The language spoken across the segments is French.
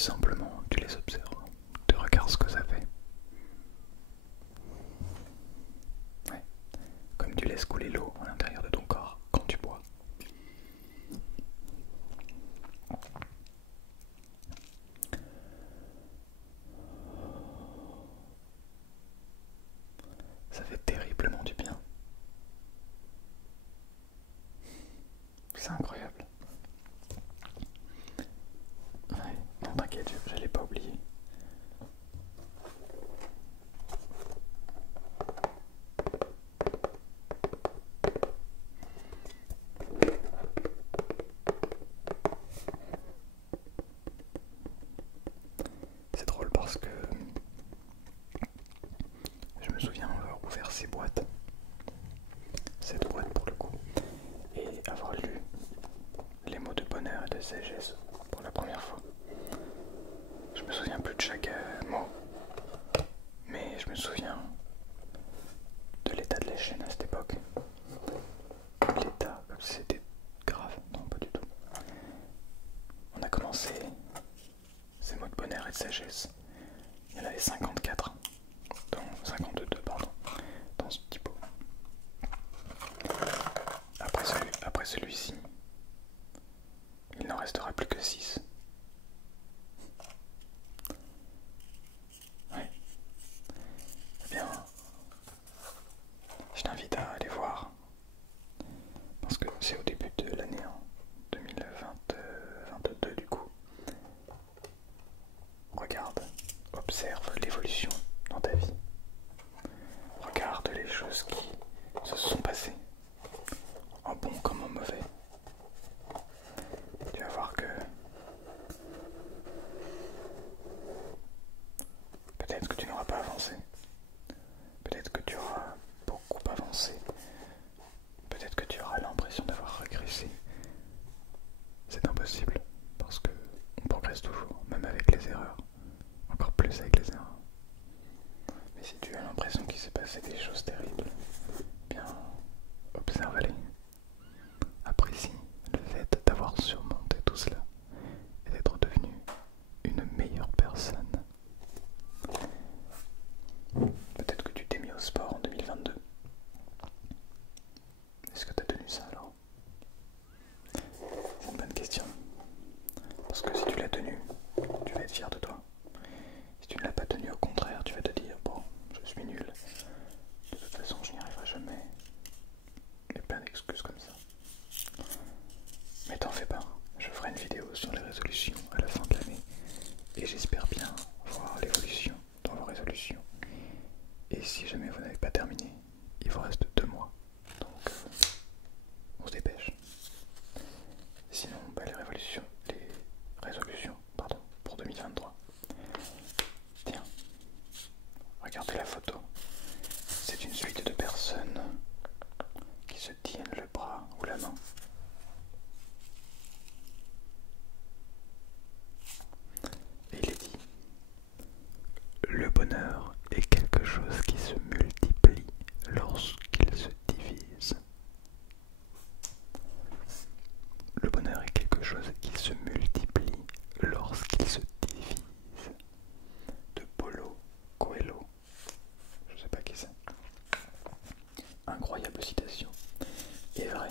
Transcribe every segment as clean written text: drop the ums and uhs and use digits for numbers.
simplement tu les observes, tu regardes ce que ça fait. Ouais. Comme tu laisses couler l'eau à l'intérieur de ton corps quand tu bois. Ça fait terriblement du bien. C'est incroyable. Ouais, non t'inquiète, je l'ai pas oublié. C'est drôle parce que je me souviens avoir ouvert ces boîtes, cette boîte pour le coup, et avoir lu les mots de bonheur et de sagesse pour la première fois. Je me souviens plus de chaque mot, mais je me souviens de l'état de la chaîne à cette époque. L'état, c'était grave, non pas du tout. On a commencé ces mots de bonheur et de sagesse. Il y en avait 54, 52 pardon, dans ce petit pot. Après celui-ci, il n'en restera plus que 6. Ouais. Eh bien, je t'invite à aller voir, parce que c'est au début de l'année 2022 du coup. Regarde, observe l'évolution dans ta vie. Regarde les choses qui se sont passées, en bon comme en mauvais. Tu vas voir que peut-être que tu n'auras pas avancé. Peut-être que tu auras beaucoup avancé. Peut-être que tu auras l'impression d'avoir régressé. C'est impossible, parce que on progresse toujours, même avec les erreurs. Encore plus avec les erreurs. Mais si tu as l'impression qu'il s'est passé des choses terribles, eh bien, observe-les. Apprécie le fait d'avoir surmonté tout cela et d'être devenu une meilleure personne. Peut-être que tu t'es mis au sport en 2022. Est-ce que tu as tenu ça alors? C'est une bonne question. Parce que si tu l'as tenu, tu vas être fier de toi. Si tu ne l'as pas tenu, au contraire, tu vas te dire, bon, je suis nul. De toute façon, je n'y arriverai jamais. Et plein d'excuses comme ça. Mais t'en fais pas, je ferai une vidéo sur les résolutions à la fin de l'année. Et j'espère bien voir l'évolution dans vos résolutions. Et si jamais vous n'avez pas terminé, il vous reste 2 mois. Donc, on se dépêche. Sinon, bah, les résolutions, pardon, pour 2023. Tiens, regardez la photo. C'est une suite de personnes qui se tiennent le bras ou la main. Et il est dit, le bonheur est quelque chose qui se multiplie lorsqu'il se divise. Le bonheur est quelque chose qui se multiplie lorsqu'il se divise. De Paulo Coelho. Je sais pas qui c'est. Incroyable citation. Et vrai.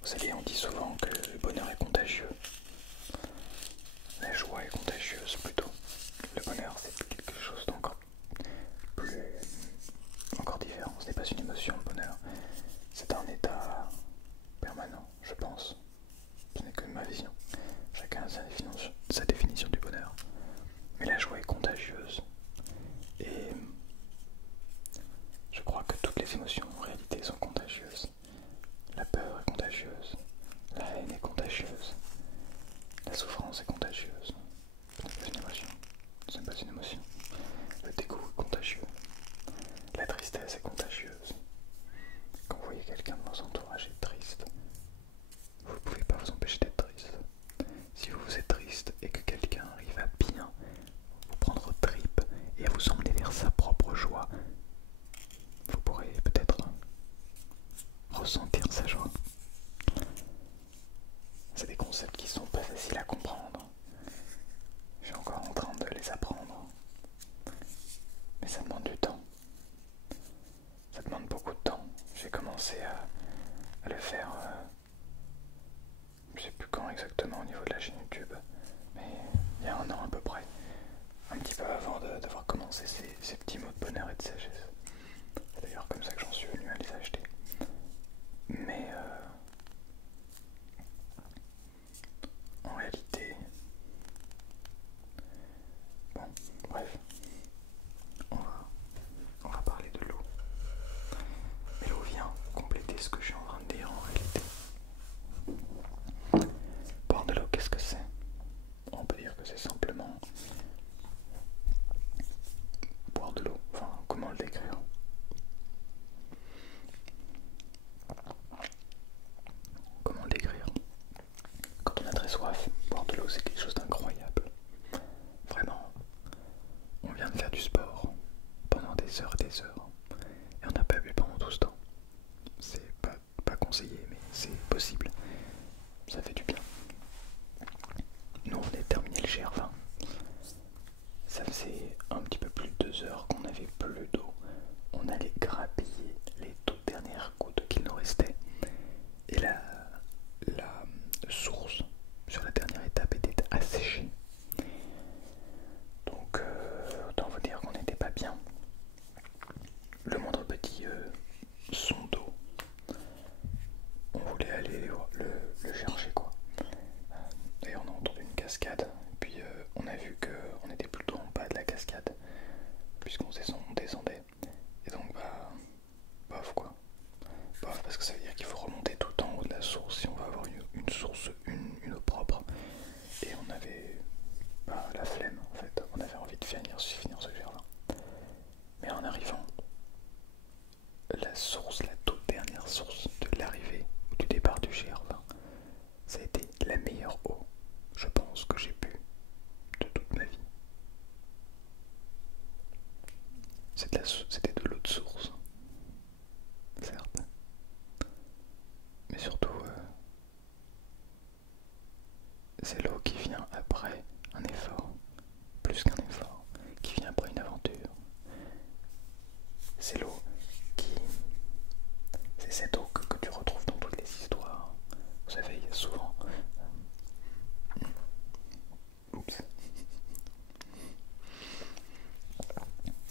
Vous savez, on dit souvent que le bonheur est contagieux. La joie est contagieuse plutôt. Le bonheur, c'est quelque chose d'encore c'est ces petits mots de bonheur et de sagesse. C'est d'ailleurs comme ça que j'en suis venu à les acheter. Mais en réalité, bon, bref, on va parler de l'eau. Mais l'eau vient compléter ce que je suis en train de dire en réalité. Boire de l'eau, qu'est-ce que c'est? On peut dire que c'est simplement boire de l'eau. Enfin, comment le décrire? Comment le décrire? Quand on a très soif, boire de l'eau c'est quelque chose d'incroyable. Vraiment, on vient de faire du sport pendant des heures et des heures et on n'a pas bu pendant tout ce temps. C'est pas conseillé, mais c'est possible. Ça fait du bien. Nous on est terminé le GR20. Ça faisait un petit peu plus de 2 heures qu'on n'avait plus d'eau. On allait grappiller les toutes dernières gouttes qu'il nous restait. Et la source sur la dernière étape était asséchée. Donc autant vous dire qu'on n'était pas bien. Le moindre petit son d'eau, on voulait aller le chercher quoi. D'ailleurs on a entendu une cascade, puis on a vu qu'on était plutôt en bas de la cascade, puisqu'on descendait. Et donc bof quoi. Bof parce que ça veut dire qu'il faut remonter tout en haut de la source si on va avoir une source, une eau propre. Et on avait la flemme en fait, on avait envie de finir ce GR là. Mais en arrivant, la source, la toute dernière source de l'arrivée ou du départ du GR20, ça a été la meilleure eau, je pense, que j'ai bu de toute ma vie. C'était de l'eau de source, certes, mais surtout, c'est l'eau qui vient après un effort, plus qu'un effort, qui vient après une aventure. C'est l'eau qui... C'est cette eau que tu retrouves dans toutes les histoires. Vous savez, il y a souvent... Oups.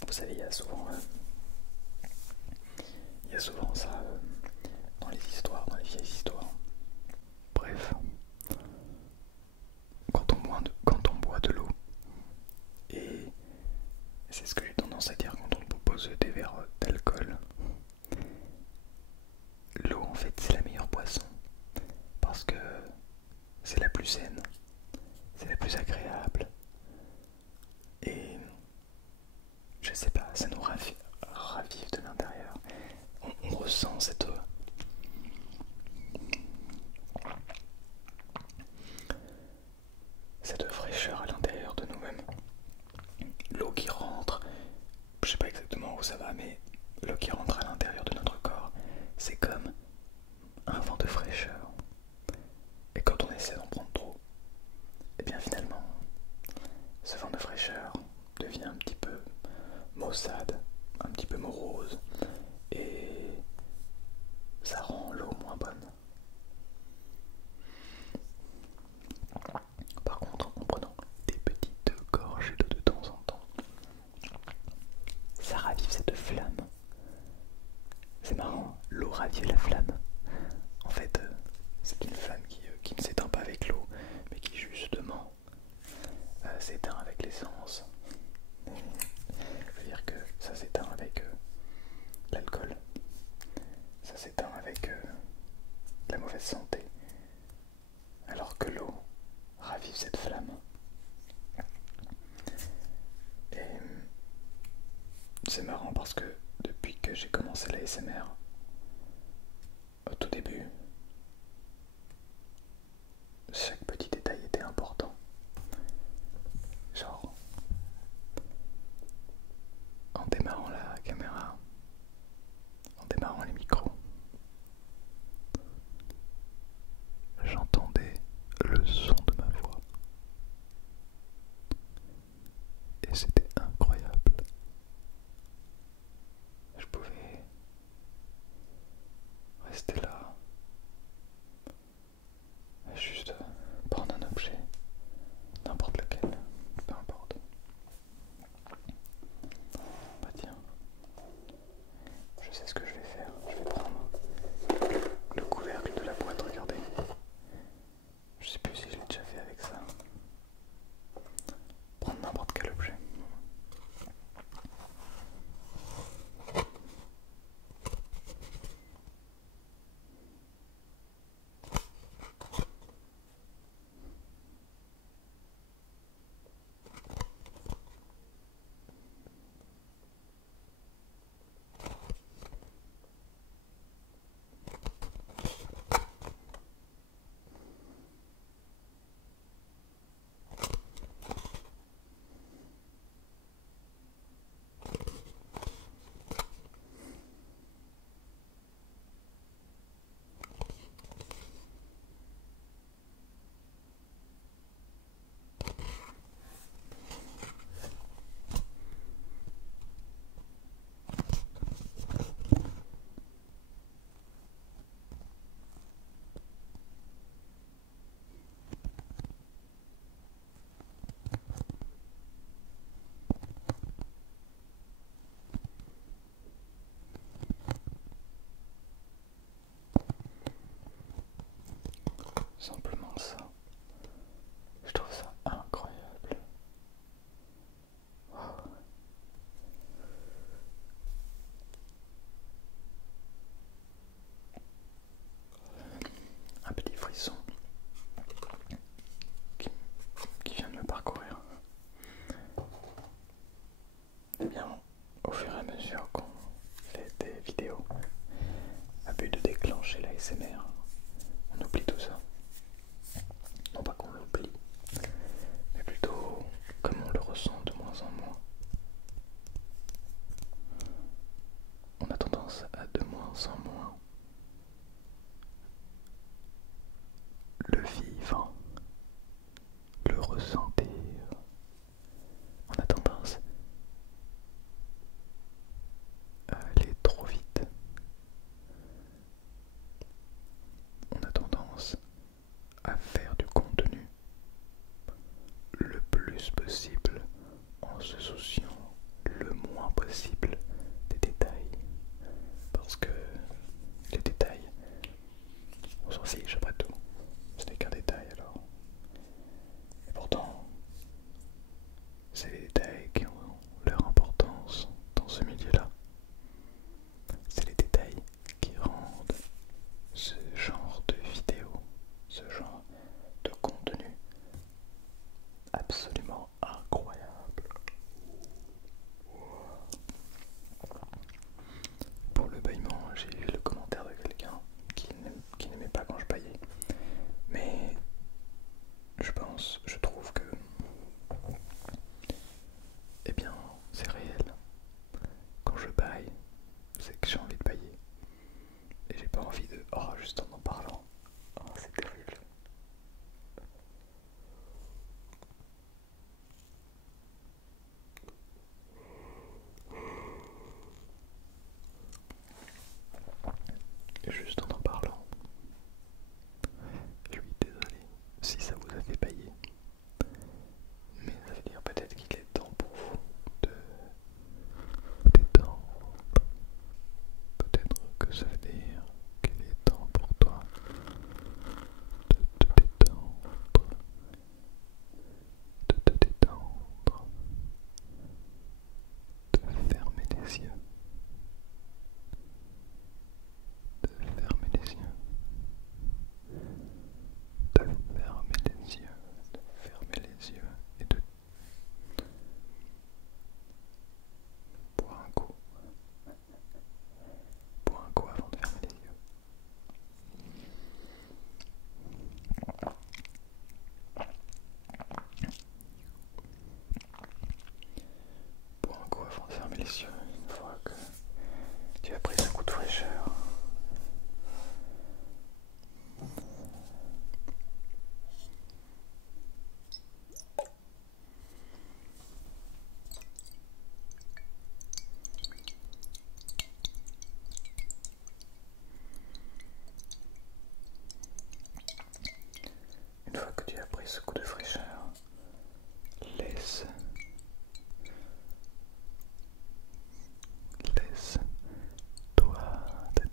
Vous savez, il y a souvent ça dans les histoires, dans les vieilles histoires. Bref, quand on boit de l'eau, et c'est ce que j'ai tendance à dire quand on propose des verres d'alcool, l'eau en fait c'est la meilleure boisson parce que c'est la plus saine, c'est la plus agréable et je sais pas, ça nous ravive de l'intérieur. On ressent cette fraîcheur à l'intérieur de nous-mêmes. L'eau qui rentre, je sais pas exactement où ça va, mais l'eau qui rentre à l'intérieur de notre corps, c'est comme un vent de fraîcheur. Et quand on essaie d'en prendre trop, et bien finalement, ce vent de fraîcheur devient un petit peu maussade, un petit peu morose, et ça rend l'eau moins bonne. Par contre, en prenant des petites gorgées d'eau de temps en temps, ça ravive cette flamme. C'est marrant, l'eau ravive la flamme. En fait, c'est une flamme qui ne s'éteint pas avec l'eau, mais qui justement s'éteint avec l'essence. C'est-à-dire que ça s'éteint avec l'alcool, ça s'éteint avec la mauvaise santé, alors que l'eau ravive cette flamme. Et c'est marrant parce que depuis que j'ai commencé la l'ASMR, au tout début, chaque petit détail était important. Genre, en démarrant la caméra, en démarrant les micros, j'entendais le son de ma voix. Et c'était incroyable. Je pouvais simplement ça. Je trouve ça incroyable. Wow. Un petit frisson qui vient de me parcourir. Eh bien, au fur et à mesure qu'on fait des vidéos à but de déclencher la l'ASMR, on oublie tout ça. Non pas qu'on l'oublie, mais plutôt comme on le ressent de moins en moins. On a tendance à de moins en moins le vivre, le ressentir. On a tendance à aller trop vite. On a tendance à faire du contenu le plus possible en se souciant le moins possible des détails. Parce que les détails, on s'en fiche après tout. Ce n'est qu'un détail alors. Et pourtant, c'est les détails qui ont leur importance dans ce milieu-là. C'est les détails qui rendent ce genre de vidéo, ce genre de contenu absolument incroyable. Pour le bâillement, j'ai eu le commentaire de quelqu'un qui n'aimait pas quand je bâillais. Mais je trouve que, eh bien, c'est réel. Quand je bâille, c'est que j'ai envie de bâiller. Et j'ai pas envie de... Oh, juste en parlant. Oh, c'est terrible. Et juste en parlant, je suis désolé si ça vous a fait bâiller. Mais ça veut dire peut-être qu'il est temps pour vous de vous détendre. Peut-être que ça veut dire qu'il est temps pour toi de te détendre, de fermer les yeux, de fermer les yeux, de fermer les yeux, de fermer les yeux et de boire un coup. Boire un coup avant de fermer les yeux. Boire un coup avant de fermer les yeux une fois que tu as pris un coup de fraîcheur. Une fois que tu as pris ce coup de fraîcheur, laisse-toi te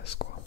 base, quoi.